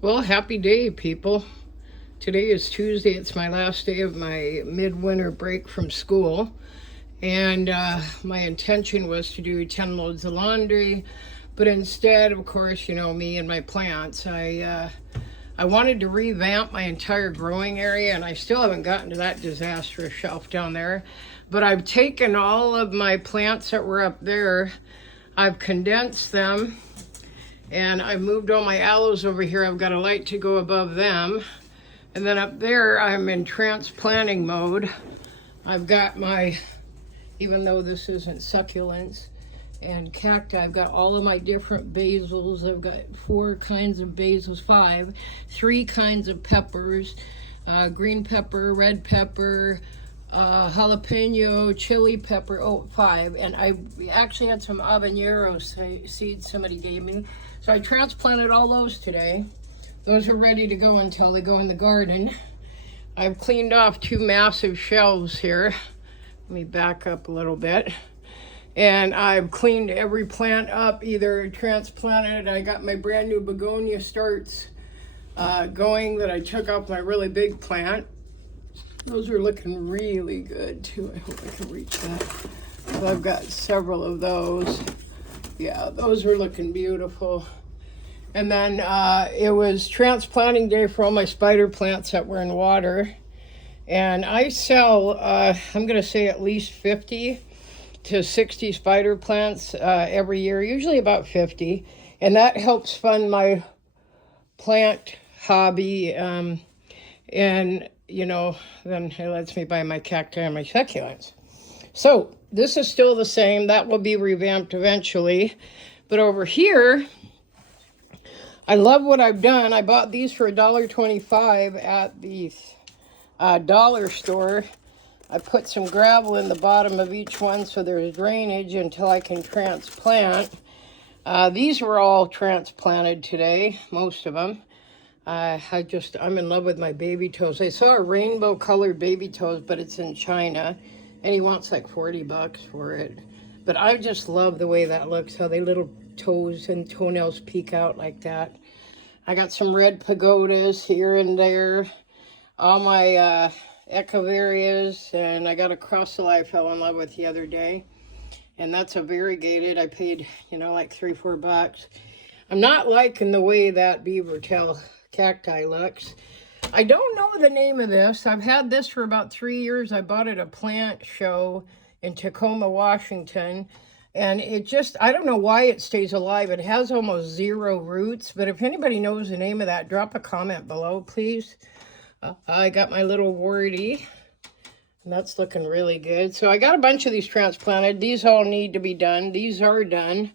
Well, happy day, people. Today is Tuesday. It's my last day of my midwinter break from school. And my intention was to do 10 loads of laundry. But instead, of course, you know, me and my plants, I wanted to revamp my entire growing area. And I still haven't gotten to that disastrous shelf down there. But I've taken all of my plants that were up there, I've condensed them, and I moved all my aloes over here. I've got a light to go above them. And then up there, I'm in transplanting mode. I've got my, even though this isn't succulents and cacti, I've got all of my different basils. I've got 4 kinds of basils, 5, 3 kinds of peppers, green pepper, red pepper, jalapeno, chili pepper, 5. And I actually had some habanero seeds somebody gave me. So I transplanted all those today. Those are ready to go until they go in the garden. I've cleaned off 2 massive shelves here. Let me back up a little bit. And I've cleaned every plant up, either transplanted. I got my brand new begonia starts going that I took off my really big plant. Those are looking really good too. I hope I can reach that. So I've got several of those. Yeah, those are looking beautiful. And then it was transplanting day for all my spider plants that were in water. And I sell, I'm going to say at least 50 to 60 spider plants every year, usually about 50. And that helps fund my plant hobby. And, you know, then it lets me buy my cacti and my succulents. So this is still the same. That will be revamped eventually. But over here, I love what I've done. I bought these for $1.25 at the dollar store. I put some gravel in the bottom of each one so there's drainage until I can transplant. These were all transplanted today, most of them. I'm in love with my baby toes. I saw a rainbow colored baby toes, but it's in China. And he wants like $40 for it. But I just love the way that looks, how they little toes and toenails peek out like that. I got some red pagodas here and there. All my echeverias, and I got a crossil I fell in love with the other day. And that's a variegated. I paid, you know, like $3-4. I'm not liking the way that beaver tail cacti looks. I don't know the name of this. I've had this for about 3 years. I bought it at a plant show in Tacoma, Washington. And it just, I don't know why it stays alive. It has almost 0 roots. But if anybody knows the name of that, drop a comment below, please. I got my little warty. And that's looking really good. So I got a bunch of these transplanted. These all need to be done. These are done.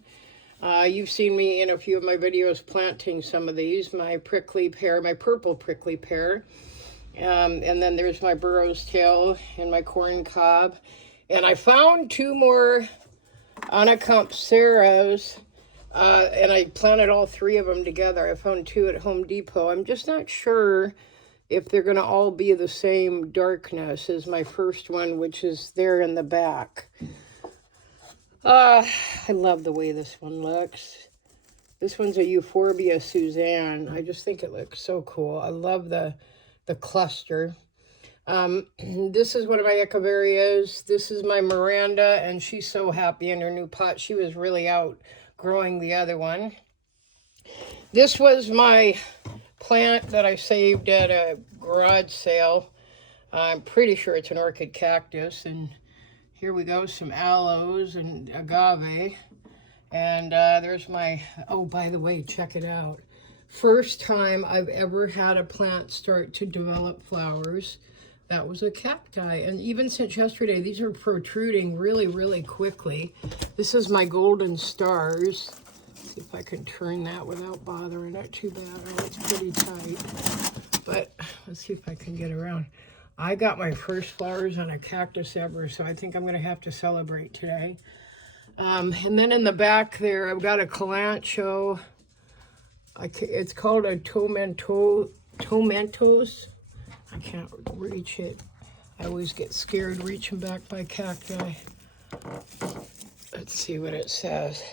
You've seen me in a few of my videos planting some of these. My prickly pear, my purple prickly pear. And then there's my burro's tail and my corn cob. And I found 2 more Anacampseras, and I planted all 3 of them together. I found 2 at Home Depot. I'm just not sure if they're going to all be the same darkness as my first one, which is there in the back. I love the way this one looks. This one's a Euphorbia Suzanne. I just think it looks so cool. I love the cluster. This is one of my echeverias. This is my Miranda, and she's so happy in her new pot. She was really outgrowing the other one. This was my plant that I saved at a garage sale. I'm pretty sure it's an orchid cactus, and here we go, some aloes and agave. And there's my, oh, by the way, check it out. First time I've ever had a plant start to develop flowers. That was a cacti. And even since yesterday, these are protruding really, really quickly. This is my golden stars. See if I can turn that without bothering it too bad. Oh, it's pretty tight. But let's see if I can get around. I got my first flowers on a cactus ever, so I think I'm going to have to celebrate today. And then in the back there, I've got a calancho. It's called a tomentos. I can't reach it. I always get scared reaching back by cacti. Let's see what it says.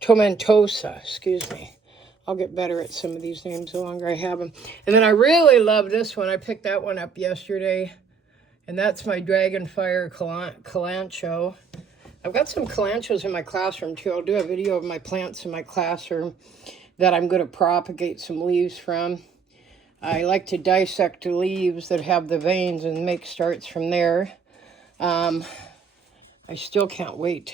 Tomentosa, excuse me. I'll get better at some of these names the longer I have them. And then I really love this one. I picked that one up yesterday. And that's my Dragonfire Kalanchoe. I've got some kalanchoes in my classroom too. I'll do a video of my plants in my classroom that I'm going to propagate some leaves from. I like to dissect the leaves that have the veins and make starts from there. I still can't wait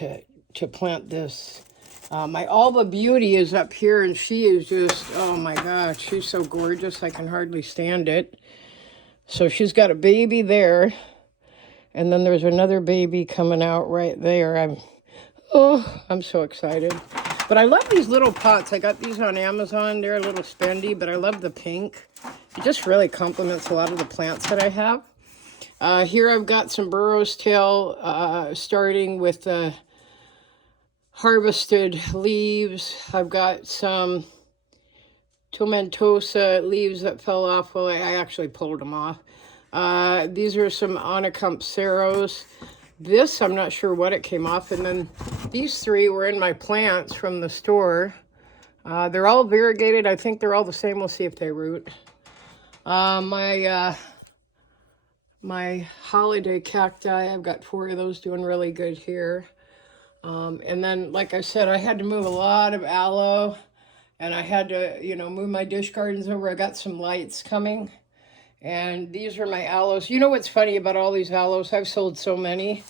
to plant this. My Alba Beauty is up here, and she is just, oh my gosh, she's so gorgeous. I can hardly stand it. So she's got a baby there, and then there's another baby coming out right there. I'm so excited. But I love these little pots. I got these on Amazon. They're a little spendy, but I love the pink. It just really complements a lot of the plants that I have. Here I've got some Burrows Tail, starting with harvested leaves. I've got some tomentosa leaves that fell off. Well, I actually pulled them off. These are some Onychompseros. This, I'm not sure what it came off. And then these three were in my plants from the store. They're all variegated. I think they're all the same. We'll see if they root. My holiday cacti, I've got 4 of those doing really good here. And then, like I said, I had to move a lot of aloe. And I had to, move my dish gardens over. I got some lights coming. And these are my aloes. You know what's funny about all these aloes? I've sold so many.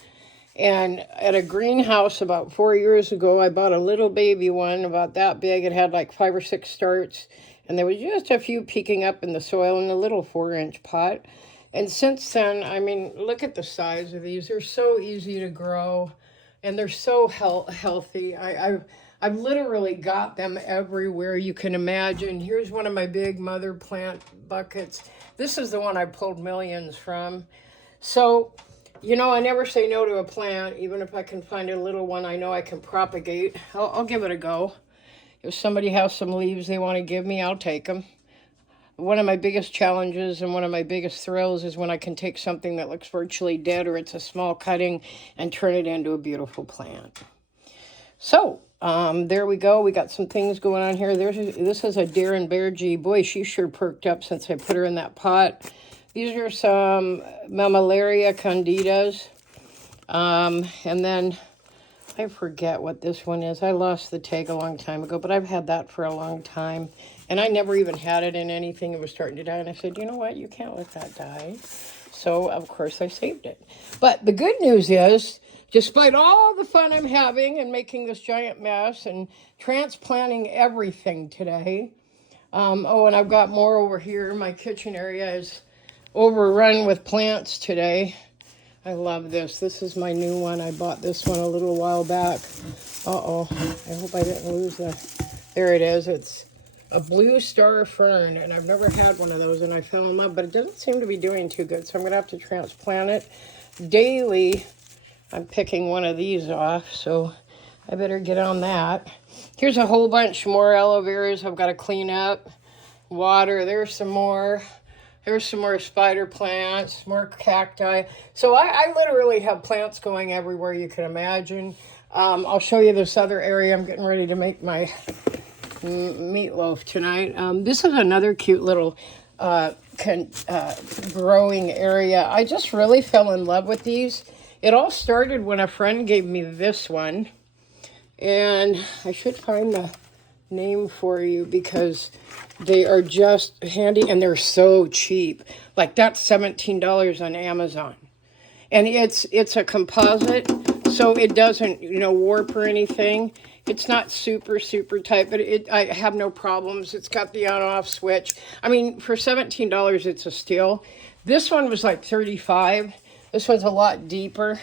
And at a greenhouse about 4 years ago, I bought a little baby one about that big. It had like 5 or 6 starts. And there was just a few peeking up in the soil in a little 4-inch pot. And since then, I mean, look at the size of these. They're so easy to grow. And they're so healthy. I've literally got them everywhere you can imagine. Here's one of my big mother plant buckets. This is the one I pulled millions from. So, I never say no to a plant. Even if I can find a little one I know I can propagate, I'll give it a go. If somebody has some leaves they want to give me, I'll take them. One of my biggest challenges and one of my biggest thrills is when I can take something that looks virtually dead or it's a small cutting and turn it into a beautiful plant. So, there we go. We got some things going on here. This is a Darren Bergy. Boy, she sure perked up since I put her in that pot. These are some Mammillaria candidas. And then I forget what this one is. I lost the tag a long time ago, but I've had that for a long time. And I never even had it in anything. It was starting to die. And I said, you know what? You can't let that die. So, of course, I saved it. But the good news is, despite all the fun I'm having and making this giant mess and transplanting everything today. And I've got more over here. My kitchen area is overrun with plants today. I love this. This is my new one. I bought this one a little while back. Uh-oh. I hope I didn't lose that. There it is. It's a blue star fern, and I've never had one of those, and I fell in love, but it doesn't seem to be doing too good, so I'm going to have to transplant it. Daily, I'm picking one of these off, so I better get on that. Here's a whole bunch more aloe veras I've got to clean up. Water, there's some more. There's some more spider plants, more cacti. So I literally have plants going everywhere you can imagine. I'll show you this other area. I'm getting ready to make my meatloaf tonight. This is another cute little growing area. I just really fell in love with these. It all started when a friend gave me this one. And I should find the name for you because they are just handy and they're so cheap. Like that's $17 on Amazon. And it's a composite, so it doesn't, warp or anything. It's not super, super tight, but I have no problems. It's got the on-off switch. I mean, for $17, it's a steal. This one was like $35. This one's a lot deeper.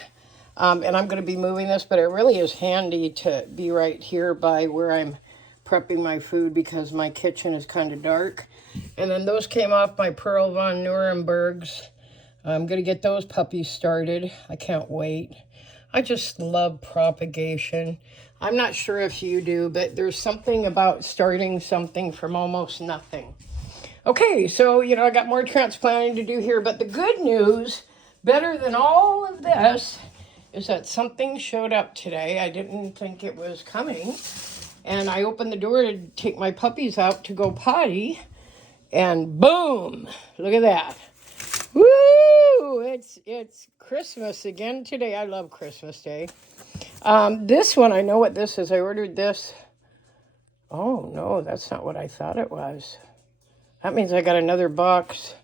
And I'm going to be moving this, but it really is handy to be right here by where I'm prepping my food because my kitchen is kind of dark. And then those came off my Pearl von Nurembergs. I'm going to get those puppies started. I can't wait. I just love propagation. I'm not sure if you do, but there's something about starting something from almost nothing. Okay, so, I got more transplanting to do here, but the good news, better than all of this, is that something showed up today. I didn't think it was coming. And I opened the door to take my puppies out to go potty. And boom, look at that. Woo! It's Christmas again today. I love Christmas Day. This one, I know what this is. I ordered this. Oh, no, that's not what I thought it was. That means I got another box.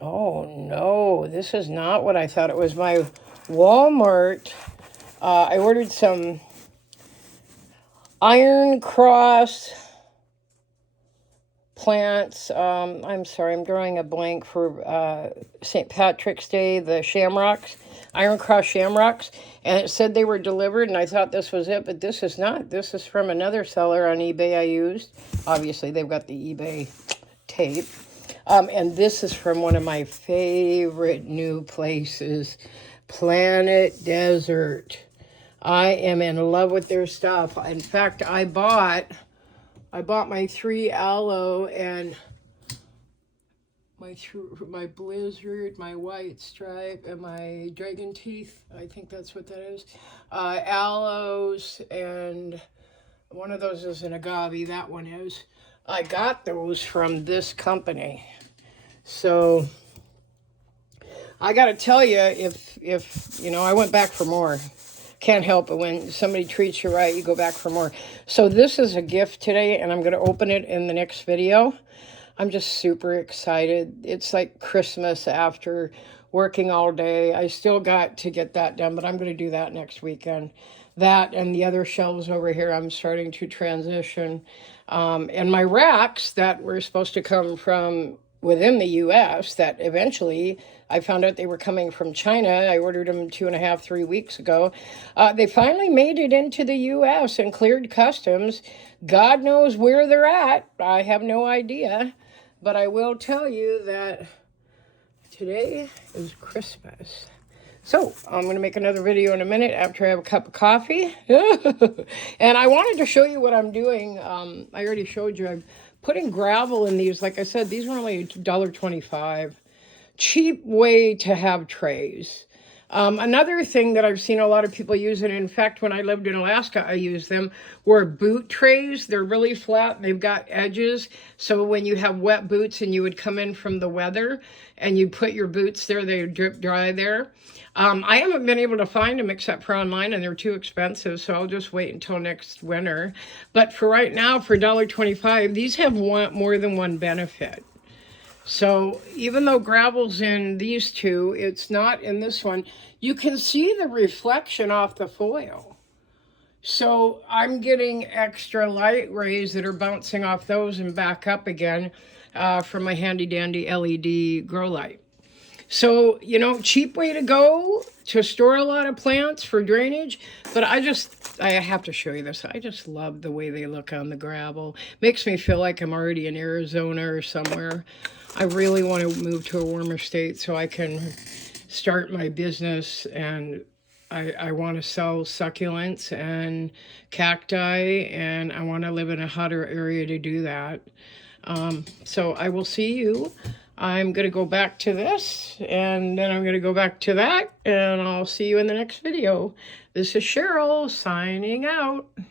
Oh, no, this is not what I thought it was. My Walmart, I ordered some Iron Cross plants. I'm sorry, I'm drawing a blank for St. Patrick's Day, the shamrocks, Iron Cross shamrocks, and it said they were delivered, and I thought this was it, but this is not. This is from another seller on eBay I used. Obviously, they've got the eBay tape. And this is from one of my favorite new places, Planet Desert. I am in love with their stuff. In fact, I bought my 3 aloe and my blizzard, my white stripe, and my dragon teeth. I think that's what that is. Aloes, and one of those is an agave. That one is. I got those from this company. So I got to tell you, if you know, I went back for more. Can't help it. When somebody treats you right, you go back for more. So this is a gift today, and I'm going to open it in the next video. I'm just super excited. It's like Christmas after working all day. I still got to get that done, but I'm going to do that next weekend. That and the other shelves over here, I'm starting to transition. And my racks that were supposed to come from within the U.S. that eventually I found out they were coming from China. I ordered them 2.5, 3 weeks ago. They finally made it into the U.S. and cleared customs. God knows where they're at. I have no idea. But I will tell you that today is Christmas. So I'm going to make another video in a minute after I have a cup of coffee. And I wanted to show you what I'm doing. I already showed you. I'm putting gravel in these. Like I said, these were only $1.25. Cheap way to have trays. Another thing that I've seen a lot of people use, and in fact, when I lived in Alaska, I used them, were boot trays. They're really flat. They've got edges. So when you have wet boots and you would come in from the weather and you put your boots there, they drip dry there. I haven't been able to find them except for online, and they're too expensive, so I'll just wait until next winter. But for right now, for $1.25, these have more than one benefit. So even though gravel's in these two, it's not in this one. You can see the reflection off the foil. So I'm getting extra light rays that are bouncing off those and back up again from my handy dandy LED grow light. So, you know, cheap way to go to store a lot of plants for drainage. But I have to show you this. I just love the way they look on the gravel. Makes me feel like I'm already in Arizona or somewhere. I really want to move to a warmer state so I can start my business, and I want to sell succulents and cacti, and I want to live in a hotter area to do that. So I will see you. I'm going to go back to this, and then I'm going to go back to that, and I'll see you in the next video. This is Cheryl signing out.